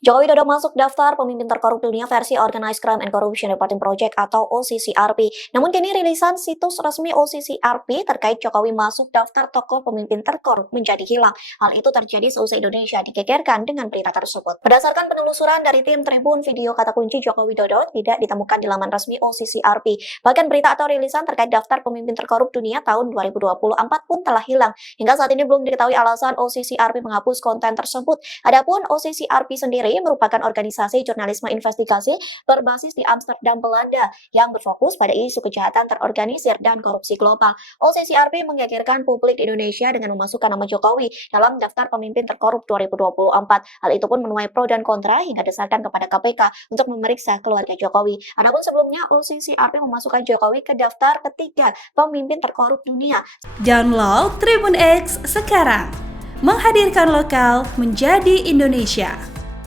Jokowi Widodo masuk daftar pemimpin terkorup dunia versi Organized Crime and Corruption Reporting Project atau OCCRP. Namun kini rilisan situs resmi OCCRP terkait Jokowi masuk daftar tokoh pemimpin terkorup menjadi hilang. Hal itu terjadi seusai Indonesia digegerkan dengan berita tersebut. Berdasarkan penelusuran dari tim Tribun, video kata kunci Jokowi Widodo tidak ditemukan di laman resmi OCCRP. Bahkan berita atau rilisan terkait daftar pemimpin terkorup dunia tahun 2024 pun telah hilang. Hingga saat ini belum diketahui alasan OCCRP menghapus konten tersebut. Adapun OCCRP sendiri merupakan organisasi jurnalisme investigasi berbasis di Amsterdam, Belanda, yang berfokus pada isu kejahatan terorganisir dan korupsi global. OCCRP menggegerkan publik di Indonesia dengan memasukkan nama Jokowi dalam daftar pemimpin terkorup 2024. Hal itu pun menuai pro dan kontra hingga desakan kepada KPK untuk memeriksa keluarga Jokowi. Adapun sebelumnya OCCRP memasukkan Jokowi ke daftar ketiga pemimpin terkorup dunia. Download Tribun X sekarang, menghadirkan lokal menjadi Indonesia.